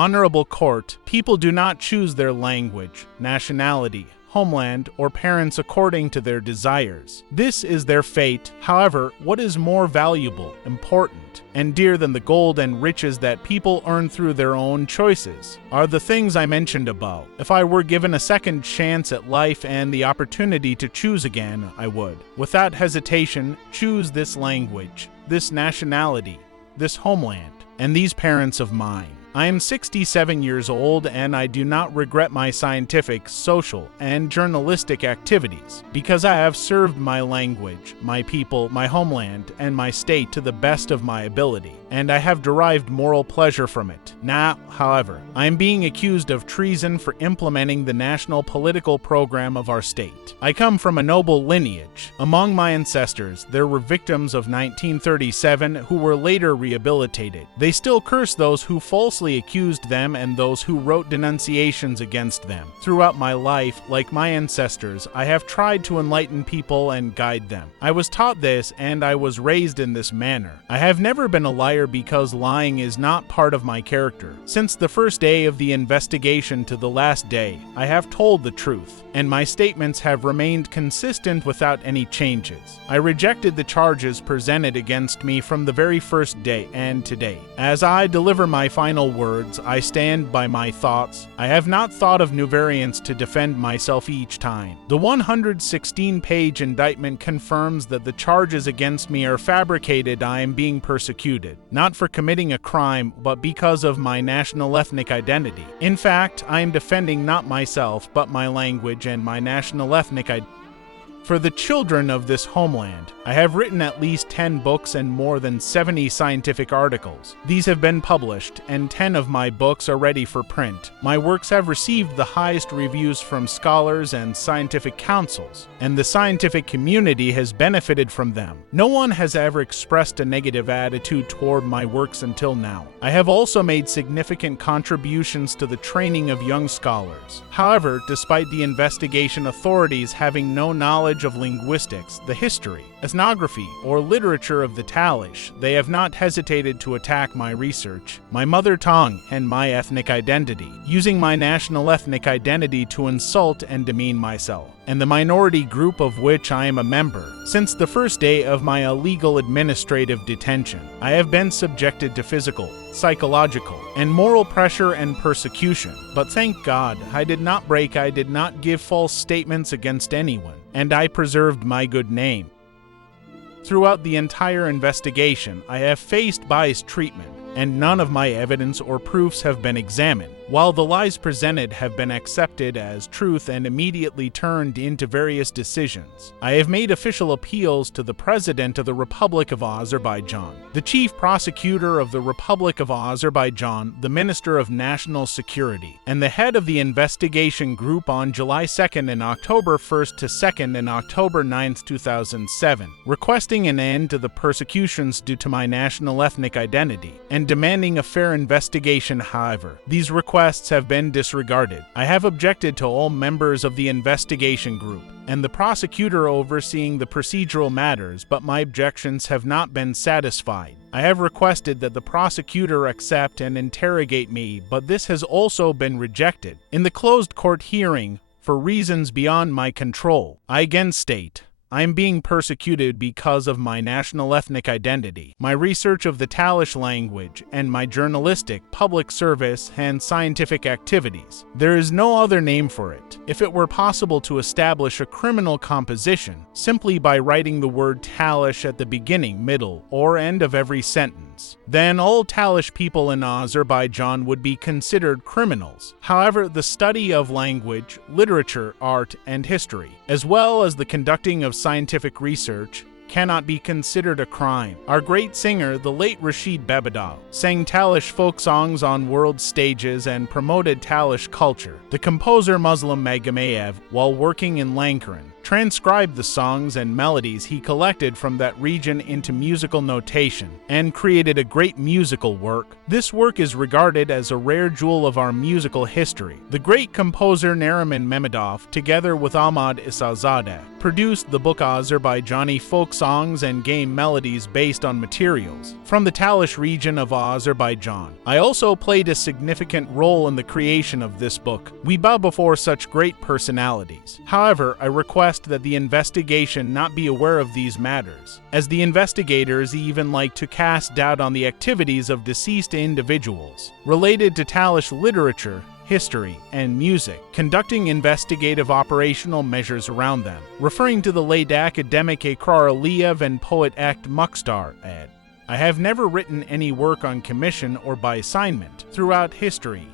Honorable Court, people do not choose their language, nationality, homeland, or parents according to their desires. This is their fate. However, what is more valuable, important, and dear than the gold and riches that people earn through their own choices are the things I mentioned above. If I were given a second chance at life and the opportunity to choose again, I would, without hesitation, choose this language, this nationality, this homeland, and these parents of mine. I am 67 years old and I do not regret my scientific, social, and journalistic activities because I have served my language, my people, my homeland, and my state to the best of my ability, and I have derived moral pleasure from it. Now, however, I am being accused of treason for implementing the national political program of our state. I come from a noble lineage. Among my ancestors, there were victims of 1937 who were later rehabilitated. They still curse those who falsely accused them and those who wrote denunciations against them. Throughout my life, like my ancestors, I have tried to enlighten people and guide them. I was taught this and I was raised in this manner. I have never been a liar because lying is not part of my character. Since the first day of the investigation to the last day, I have told the truth, and my statements have remained consistent without any changes. I rejected the charges presented against me from the very first day and today. As I deliver my final words, I stand by my thoughts. I have not thought of new variants to defend myself each time. The 116-page indictment confirms that the charges against me are fabricated. I am being persecuted, not for committing a crime, but because of my national ethnic identity. In fact, I am defending not myself, but my language and my national ethnic identity. For the children of this homeland, I have written at least 10 books and more than 70 scientific articles. These have been published, and 10 of my books are ready for print. My works have received the highest reviews from scholars and scientific councils, and the scientific community has benefited from them. No one has ever expressed a negative attitude toward my works until now. I have also made significant contributions to the training of young scholars. However, despite the investigation authorities having no knowledge of linguistics, the history, ethnography, or literature of the Talysh, they have not hesitated to attack my research, my mother tongue, and my ethnic identity, using my national ethnic identity to insult and demean myself, and the minority group of which I am a member. Since the first day of my illegal administrative detention, I have been subjected to physical, psychological, and moral pressure and persecution. But thank God, I did not give false statements against anyone, and I preserved my good name. Throughout the entire investigation, I have faced biased treatment, and none of my evidence or proofs have been examined, while the lies presented have been accepted as truth and immediately turned into various decisions. I have made official appeals to the President of the Republic of Azerbaijan, the Chief Prosecutor of the Republic of Azerbaijan, the Minister of National Security, and the head of the investigation group on July 2nd and October 1st to 2nd and October 9th, 2007, requesting an end to the persecutions due to my national ethnic identity, and demanding a fair investigation. However, these requests have been disregarded. I have objected to all members of the investigation group and the prosecutor overseeing the procedural matters, but my objections have not been satisfied. I have requested that the prosecutor accept and interrogate me, but this has also been rejected. In the closed court hearing, for reasons beyond my control, I again state, I am being persecuted because of my national ethnic identity, my research of the Talysh language, and my journalistic, public service, and scientific activities. There is no other name for it. If it were possible to establish a criminal composition simply by writing the word Talysh at the beginning, middle, or end of every sentence, then all Talysh people in Azerbaijan would be considered criminals. However, the study of language, literature, art, and history, as well as the conducting of scientific research, cannot be considered a crime. Our great singer, the late Rashid Babadov, sang Talysh folk songs on world stages and promoted Talysh culture. The composer Muslim Magamayev, while working in Lankaran, transcribed the songs and melodies he collected from that region into musical notation, and created a great musical work. This work is regarded as a rare jewel of our musical history. The great composer Nariman Mammadov, together with Ahmad Isazadeh, produced the book Azerbaijani folk songs and game melodies based on materials from the Talish region of Azerbaijan. I also played a significant role in the creation of this book. We bow before such great personalities. However, I request that the investigation not be aware of these matters, as the investigators even like to cast doubt on the activities of deceased individuals related to Talish literature, history, and music, conducting investigative operational measures around them, referring to the late academic Ekrar Aliyev and poet Akt Mukhtar ed. I have never written any work on commission or by assignment. Throughout history,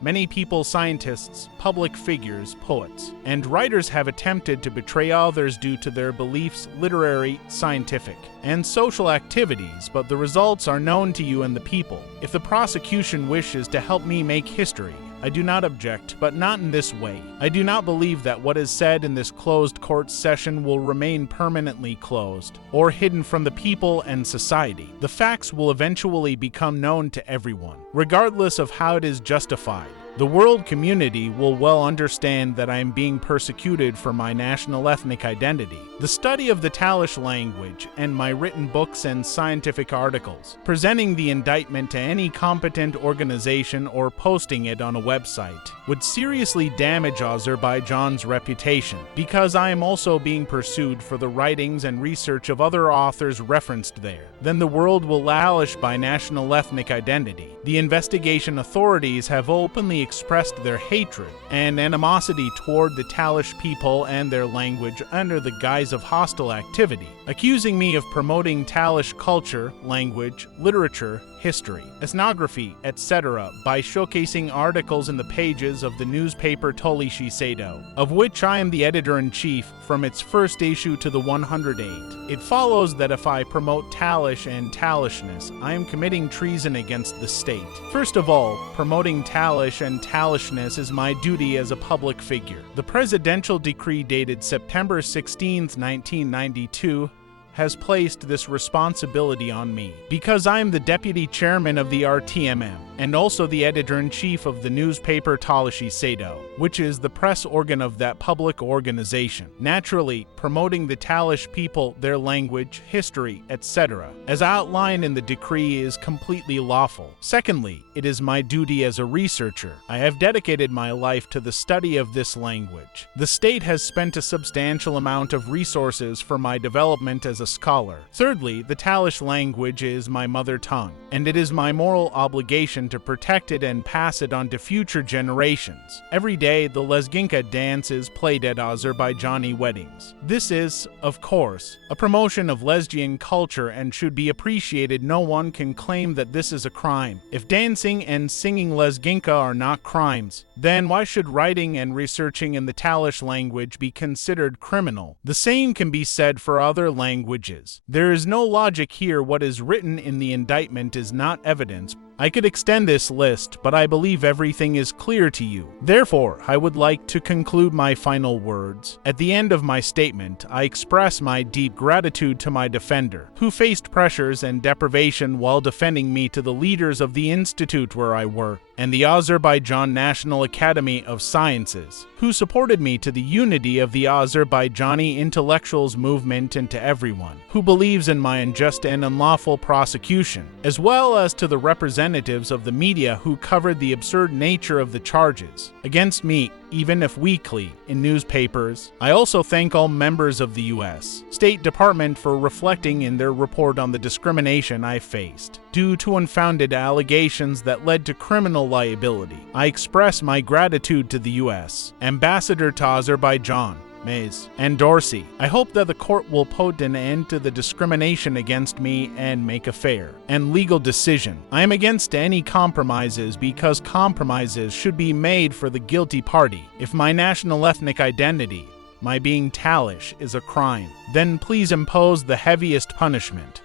many people, scientists, public figures, poets, and writers have attempted to betray others due to their beliefs, literary, scientific, and social activities, but the results are known to you and the people. If the prosecution wishes to help me make history, I do not object, but not in this way. I do not believe that what is said in this closed court session will remain permanently closed or hidden from the people and society. The facts will eventually become known to everyone, regardless of how it is justified. The world community will well understand that I am being persecuted for my national ethnic identity. The study of the Talish language and my written books and scientific articles, presenting the indictment to any competent organization or posting it on a website, would seriously damage Azerbaijan's reputation, because I am also being pursued for the writings and research of other authors referenced there. Then the world will lavish by national ethnic identity. The investigation authorities have openly expressed their hatred and animosity toward the Talish people and their language under the guise of hostile activity, accusing me of promoting Talish culture, language, literature, history, ethnography, etc. by showcasing articles in the pages of the newspaper Tolishi Sado, of which I am the editor-in-chief from its first issue to the 108. It follows that if I promote Talish and Talishness, I am committing treason against the state. First of all, promoting Talish and Talishness is my duty as a public figure. The presidential decree dated September 16, 1992, has placed this responsibility on me, because I am the deputy chairman of the RTMM and also the editor-in-chief of the newspaper Talishi Sado, which is the press organ of that public organization. Naturally, promoting the Talish people, their language, history, etc., as outlined in the decree, is completely lawful. Secondly, it is my duty as a researcher. I have dedicated my life to the study of this language. The state has spent a substantial amount of resources for my development as a scholar. Thirdly, the Talish language is my mother tongue, and it is my moral obligation to protect it and pass it on to future generations. Every day, the Lezginka dance is played at Azerbaijani weddings. This is, of course, a promotion of lesbian culture and should be appreciated. No one can claim that this is a crime. If dancing and singing Lezginka are not crimes, then why should writing and researching in the Talish language be considered criminal? The same can be said for other languages. There is no logic here. What is written in the indictment is not evidence. I could extend this list, but I believe everything is clear to you. Therefore, I would like to conclude my final words. At the end of my statement, I express my deep gratitude to my defender, who faced pressures and deprivation while defending me, to the leaders of the institute where I work, and the Azerbaijan National Academy of Sciences, who supported me, to the unity of the Azerbaijani intellectuals movement, and to everyone who believes in my unjust and unlawful prosecution, as well as to the representatives of the media who covered the absurd nature of the charges against me, even if weekly, in newspapers. I also thank all members of the U.S. State Department for reflecting in their report on the discrimination I faced due to unfounded allegations that led to criminal liability. I express my gratitude to the U.S. Ambassador to Azerbaijan, Mays, and Dorsey. I hope that the court will put an end to the discrimination against me and make a fair and legal decision. I am against any compromises, because compromises should be made for the guilty party. If my national ethnic identity, my being Talish, is a crime, then please impose the heaviest punishment.